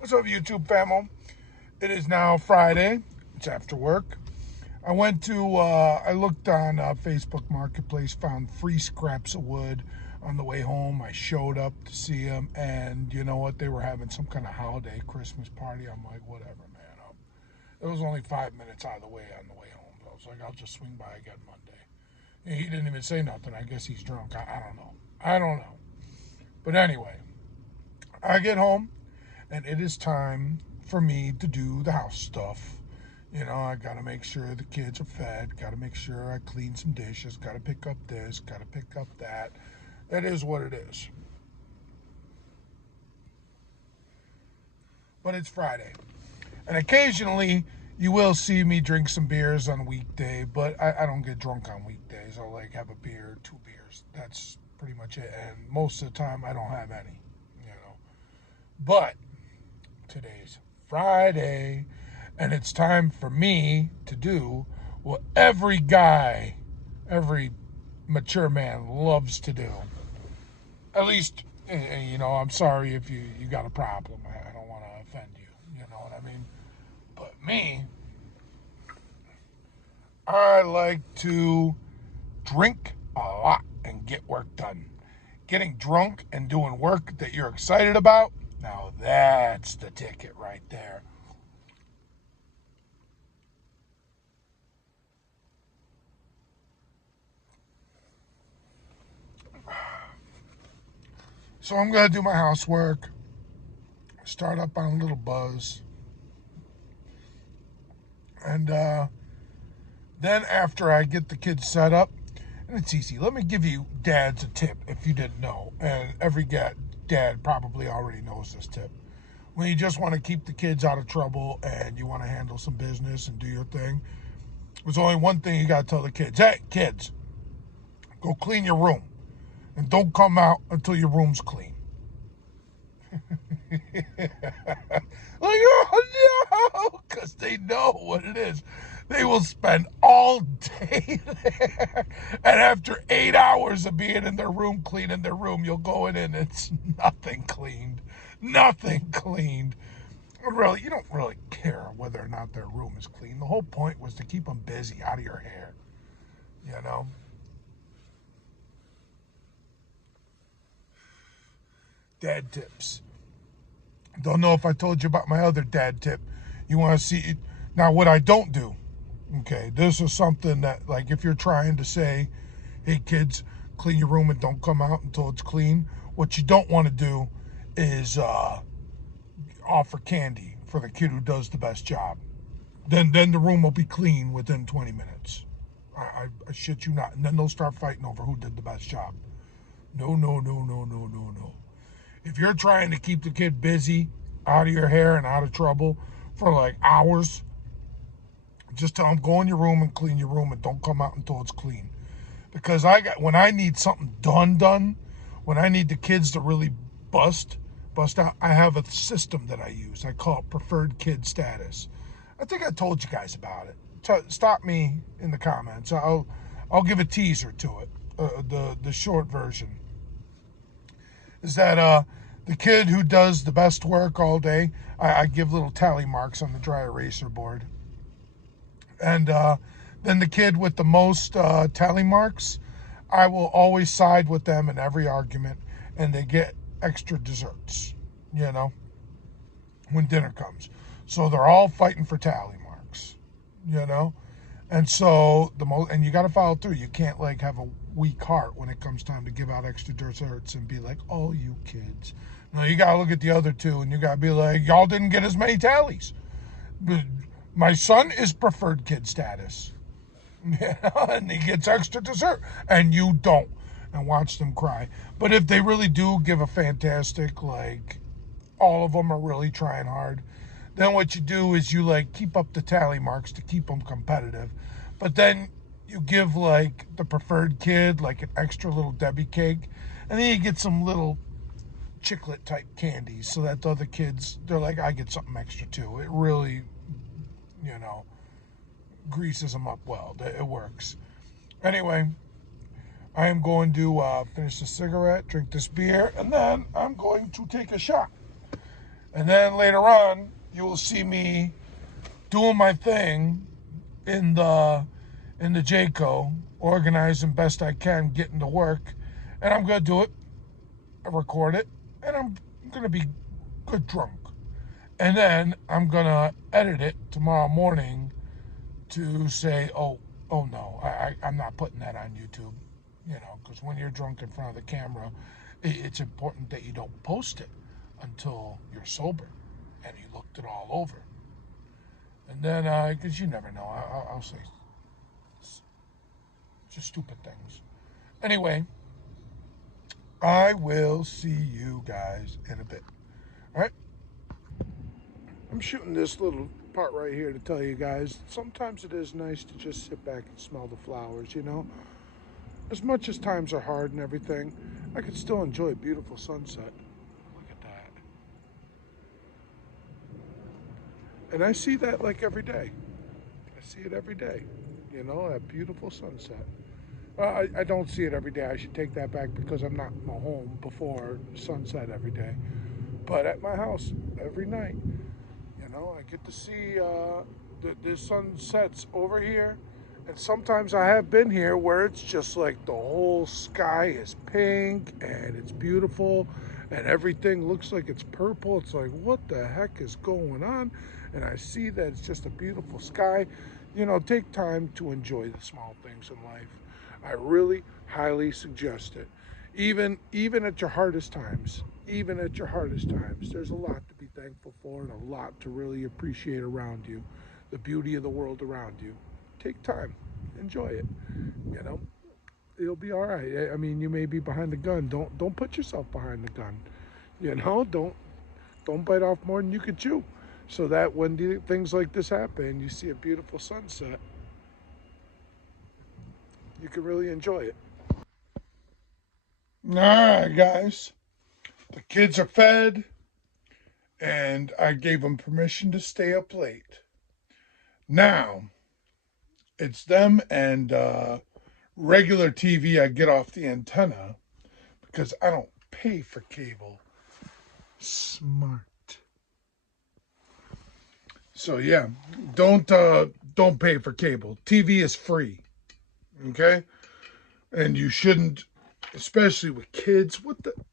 What's up, YouTube famo? It is now Friday. It's after work. I looked on Facebook Marketplace, found free scraps of wood on the way home. I showed up to see them, and you know what? They were having some kind of holiday Christmas party. I'm like, whatever, man. It was only 5 minutes out of the way on the way home. I was like, I'll just swing by again Monday. And he didn't even say nothing. I guess he's drunk. I don't know. I don't know. But anyway, I get home and it is time for me to do the house stuff. You know, I got to make sure the kids are fed, got to make sure I clean some dishes, got to pick up this, got to pick up that. That is what it is. But it's Friday. And occasionally you will see me drink some beers on a weekday, but I don't get drunk on weekdays. I'll like have a beer, 2 beers. That's pretty much it. And most of the time I don't have any, you know. But today's Friday, and it's time for me to do what every guy, every mature man loves to do. At least, you know, I'm sorry if you got a problem. I don't want to offend you. You know what I mean? But me, I like to drink a lot and get work done. Getting drunk and doing work that you're excited about, now that's the ticket right there. So I'm going to do my housework, start up on a little buzz, and then after I get the kids set up, and it's easy. Let me give you dads a tip if you didn't know, and every dad probably already knows this tip. When you just want to keep the kids out of trouble and you want to handle some business and do your thing, there's only one thing you got to tell the kids. Hey, kids, go clean your room, and don't come out until your room's clean. Like, oh no, because they know what it is. They will spend all day there, and after 8 hours of being in their room, cleaning their room, you'll go in and it's nothing cleaned. Nothing cleaned. Really, you don't really care whether or not their room is clean. The whole point was to keep them busy, out of your hair, you know? Dad tips. Don't know if I told you about my other dad tip. You want to see it? Now, what I don't do, okay, this is something that, like, if you're trying to say, hey, kids, clean your room and don't come out until it's clean, what you don't want to do is offer candy for the kid who does the best job. Then the room will be clean within 20 minutes. I shit you not. And then they'll start fighting over who did the best job. No, no, no, no, no, no, no. If you're trying to keep the kid busy, out of your hair and out of trouble for like hours, just tell them go in your room and clean your room and don't come out until it's clean. Because when I need something done, when I need the kids to really bust out, I have a system that I use. I call it preferred kid status. I think I told you guys about it. Stop me in the comments. I'll give a teaser to it. The short version is that the kid who does the best work all day, I give little tally marks on the dry eraser board. And then the kid with the most tally marks, I will always side with them in every argument, and they get extra desserts, you know, when dinner comes. So they're all fighting for tally marks, you know. And so and you got to follow through. You can't like have a weak heart when it comes time to give out extra desserts and be like, "Oh, you kids." No, you got to look at the other two and you got to be like, "Y'all didn't get as many tallies. My son is preferred kid status." You know, and he gets extra dessert and you don't, and watch them cry. But if they really do give a fantastic, like, all of them are really trying hard, then what you do is you like keep up the tally marks to keep them competitive, but then you give like the preferred kid like an extra little Debbie cake, and then you get some little chiclet type candies so that the other kids, they're like, I get something extra too. It really, you know, greases them up well. It works. Anyway, I am going to finish the cigarette, drink this beer, and then I'm going to take a shot. And then later on, you will see me doing my thing in the Jayco, organizing best I can, getting to work, and I'm gonna do it. I record it, and I'm gonna be good drunk, and then I'm gonna edit it tomorrow morning to say, oh no, I'm not putting that on YouTube, because when you're drunk in front of the camera, it's important that you don't post it until you're sober and you looked it all over. And then, because you never know, I'll say just stupid things. Anyway, I will see you guys in a bit. All right? I'm shooting this little part right here to tell you guys, sometimes it is nice to just sit back and smell the flowers, As much as times are hard and everything, I can still enjoy a beautiful sunset. Look at that. And I see that like every day. I see it every day, that beautiful sunset. I don't see it every day. I should take that back because I'm not home before sunset every day. But at my house, every night, I get to see the sunsets over here. And sometimes I have been here where it's just like the whole sky is pink and it's beautiful and everything looks like it's purple. It's like, what the heck is going on? And I see that it's just a beautiful sky. Take time to enjoy the small things in life. I really highly suggest it. Even at your hardest times, there's a lot to be thankful for and a lot to really appreciate around you, the beauty of the world around you. Take time, enjoy it. It'll be all right. I mean, you may be behind the gun. Don't put yourself behind the gun. Don't bite off more than you can chew. So that when things like this happen, you see a beautiful sunset, you can really enjoy it. All right, guys. The kids are fed, and I gave them permission to stay up late. Now, it's them and regular TV I get off the antenna because I don't pay for cable. Smart. So yeah, don't pay for cable. TV is free. Okay? And you shouldn't, especially with kids.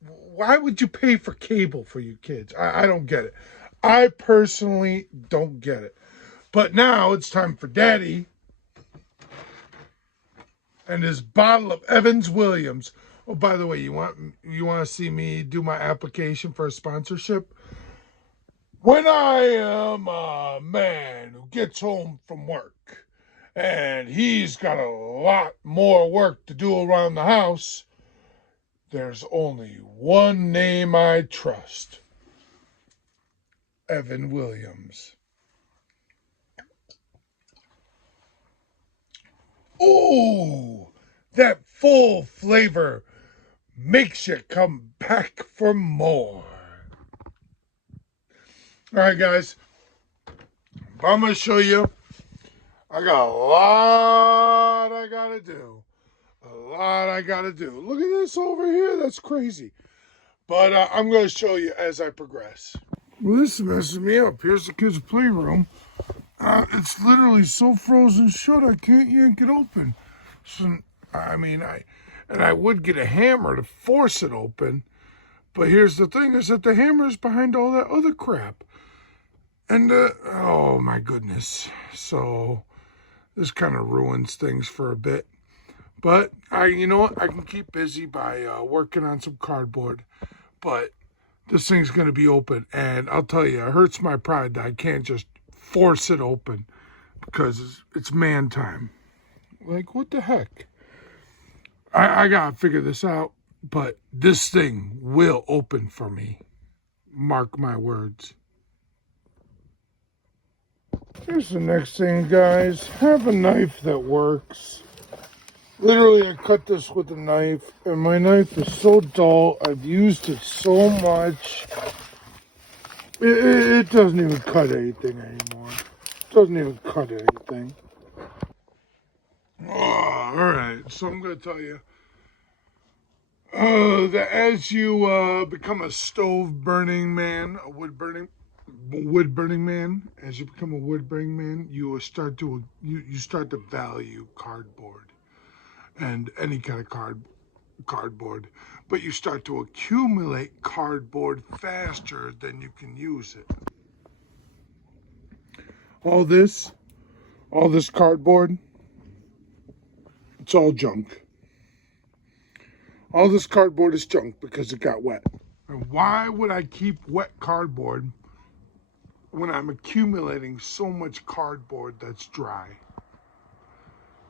Why would you pay for cable for your kids? I don't get it. I personally don't get it. But now it's time for Daddy and his bottle of Evans Williams. Oh, by the way, you want to see me do my application for a sponsorship? When I am a man who gets home from work and he's got a lot more work to do around the house, there's only one name I trust. Evan Williams. Ooh, that full flavor makes you come back for more. All right, guys. I'm going to show you. I got a lot I got to do. Look at this over here. That's crazy. But I'm going to show you as I progress. Well, this is messing me up. Here's the kids' playroom. It's literally so frozen shut I can't yank it open. So, I would get a hammer to force it open. But here's the thing, is that the hammer is behind all that other crap. And, oh my goodness. So, this kind of ruins things for a bit. But, you know what? I can keep busy by working on some cardboard. But this thing's going to be open. And I'll tell you, it hurts my pride that I can't just force it open. Because it's man time. Like, what the heck? I got to figure this out. But this thing will open for me. Mark my words. Here's the next thing, guys. Have a knife that works. Literally, I cut this with a knife, and my knife is so dull. I've used it so much. It doesn't even cut anything anymore. It doesn't even cut anything. Oh, all right, so I'm going to tell you. That as you become a stove burning man, a wood burning man, as you become a wood burning man, you start to value cardboard and any kind of cardboard, but you start to accumulate cardboard faster than you can use it. All this, all this cardboard, it's all junk. All this cardboard is junk because it got wet. And why would I keep wet cardboard when I'm accumulating so much cardboard that's dry?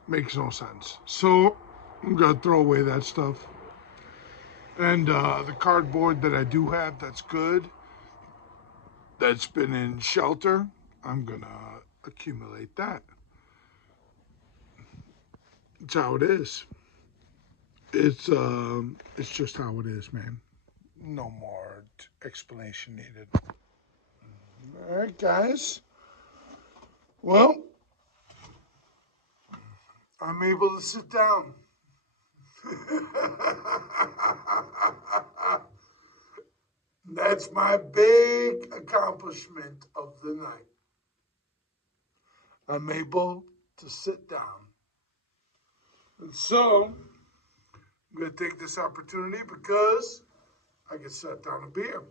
Makes no sense. So I'm gonna throw away that stuff. And the cardboard that I do have that's good, that's been in shelter, I'm gonna accumulate that. It's how it is. It's just how it is, man. No more explanation needed. All right, guys. Well, I'm able to sit down. That's my big accomplishment of the night. I'm able to sit down. And so, I'm going to take this opportunity because I can set down a beer.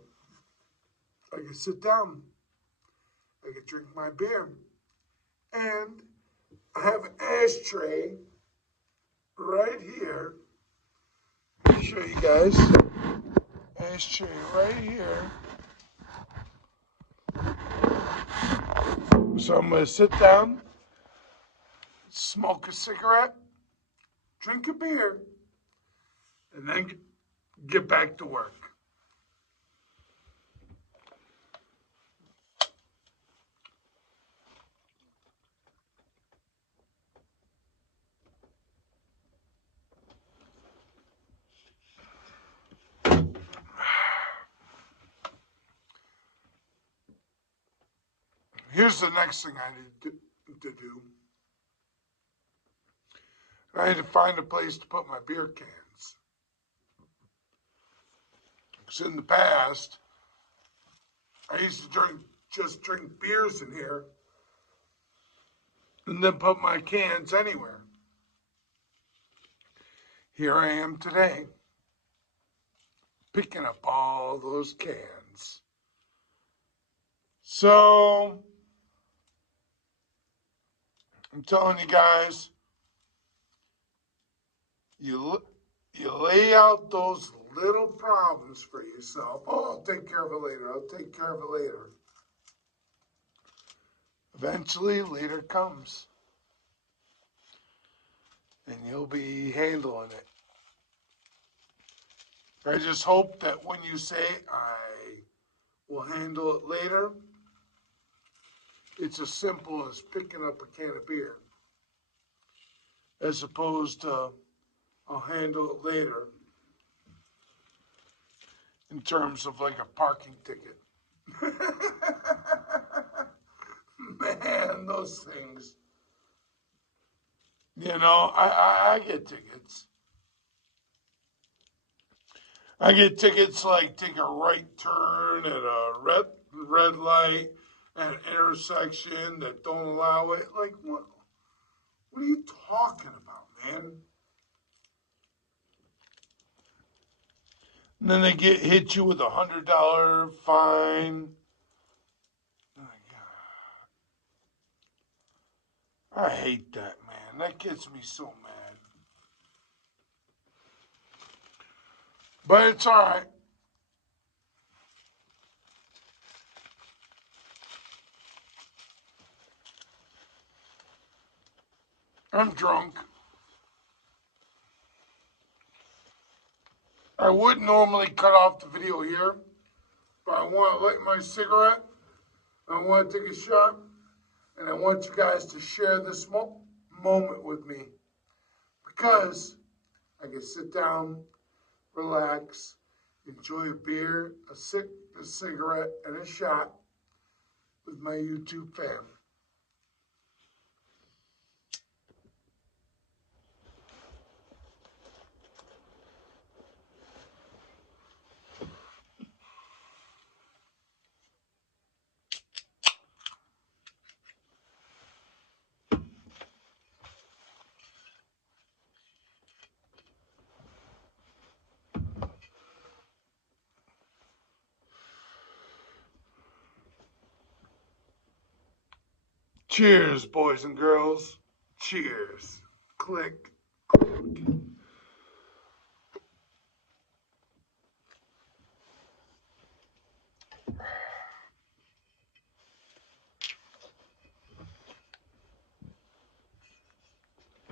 I can sit down. I can drink my beer. And I have an ashtray right here. Let me show you guys. Ashtray right here. So I'm going to sit down, smoke a cigarette, drink a beer, and then get back to work. Here's the next thing I need to do. I need to find a place to put my beer cans. Because in the past, I used to just drink beers in here and then put my cans anywhere. Here I am today, picking up all those cans. So, I'm telling you guys, you lay out those little problems for yourself. Oh, I'll take care of it later. I'll take care of it later. Eventually, later comes, and you'll be handling it. I just hope that when you say, I will handle it later, it's as simple as picking up a can of beer, as opposed to, I'll handle it later, in terms of like a parking ticket. Man, those things. You know, I get tickets. I get tickets like take a right turn at a red light at an intersection that don't allow it. Like what are you talking about, man? And then they hit you with $100 fine. Oh, I hate that, man. That gets me so mad. But it's all right. I'm drunk. I would normally cut off the video here, but I want to light my cigarette. I want to take a shot, and I want you guys to share this moment with me because I can sit down, relax, enjoy a beer, a cigarette, and a shot with my YouTube fam. Cheers, boys and girls. Cheers. Click.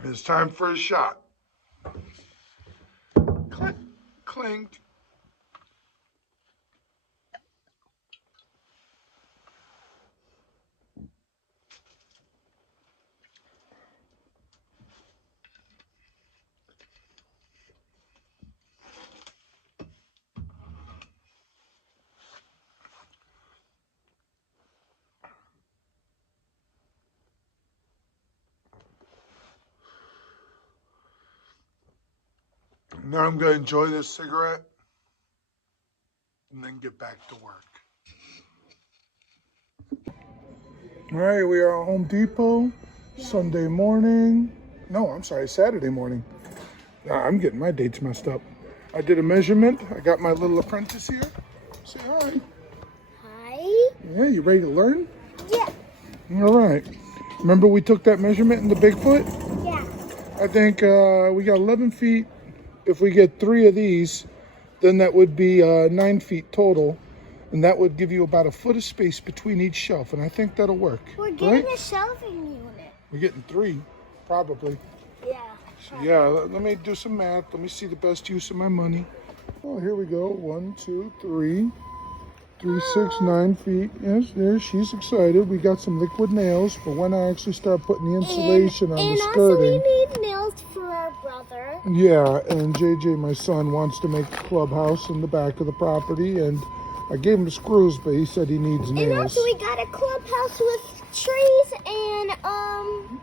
It's time for a shot. Clink, clink. Now I'm going to enjoy this cigarette and then get back to work. All right, we are at Home Depot, Sunday morning. No, I'm sorry, Saturday morning. I'm getting my dates messed up. I did a measurement. I got my little apprentice here. Say hi. Hi. Yeah, you ready to learn? Yeah. All right. Remember we took that measurement in the Bigfoot? Yeah. I think we got 11 feet. If we get 3 of these, then that would be 9 feet total. And that would give you about a foot of space between each shelf. And I think that'll work. We're getting a shelving unit. We're getting 3, probably. Yeah. So yeah, let me do some math. Let me see the best use of my money. Oh, here we go. 1, 2, 3. 3, 6, 9 feet. Yes, there. She's excited. We got some liquid nails for when I actually start putting the insulation on the skirting. And also we need nails for our brother. Yeah, and JJ, my son, wants to make a clubhouse in the back of the property, and I gave him the screws, but he said he needs nails. And also we got a clubhouse with trees and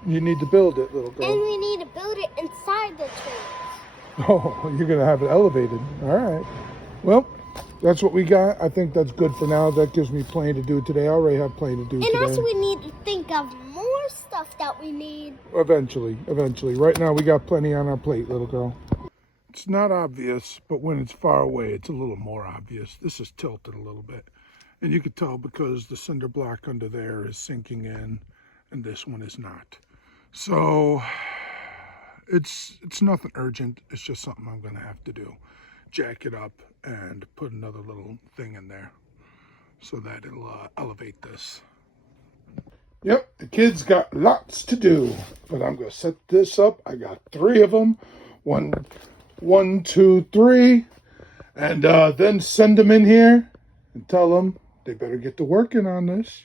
You need to build it, little girl. and we need to build it inside the trees. Oh, you're gonna have it elevated. All right. Well, that's what we got. I think that's good for now. That gives me plenty to do today. I already have plenty to do today. And also we need to think of more stuff that we need. Eventually. Right now we got plenty on our plate, little girl. It's not obvious, but when it's far away, it's a little more obvious. This is tilted a little bit. And you could tell because the cinder block under there is sinking in and this one is not. So it's nothing urgent. It's just something I'm going to have to do. Jack it up and put another little thing in there so that it'll elevate this. Yep, the kids got lots to do, but I'm going to set this up. I got 3 of them. One, 2, 3, and then send them in here and tell them they better get to working on this.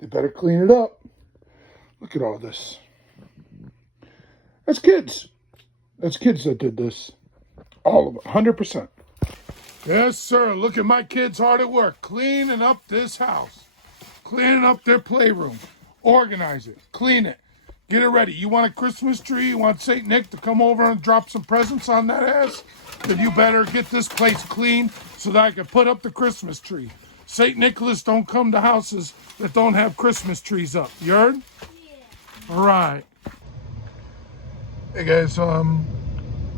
They better clean it up. Look at all this. That's kids. That's kids that did this. All of it, 100%. Yes, sir. Look at my kids hard at work, cleaning up this house, cleaning up their playroom, organize it, clean it. Get it ready. You want a Christmas tree? You want St. Nick to come over and drop some presents on that ass? Then you better get this place clean so that I can put up the Christmas tree. St. Nicholas don't come to houses that don't have Christmas trees up. You heard? Yeah. All right. Hey guys,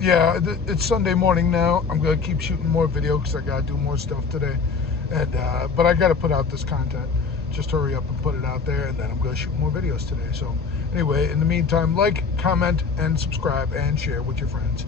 yeah, it's Sunday morning now. I'm gonna keep shooting more video because I gotta do more stuff today, and but I gotta put out this content. Just hurry up and put it out there, and then I'm going to shoot more videos today. So anyway, in the meantime, like, comment, and subscribe, and share with your friends.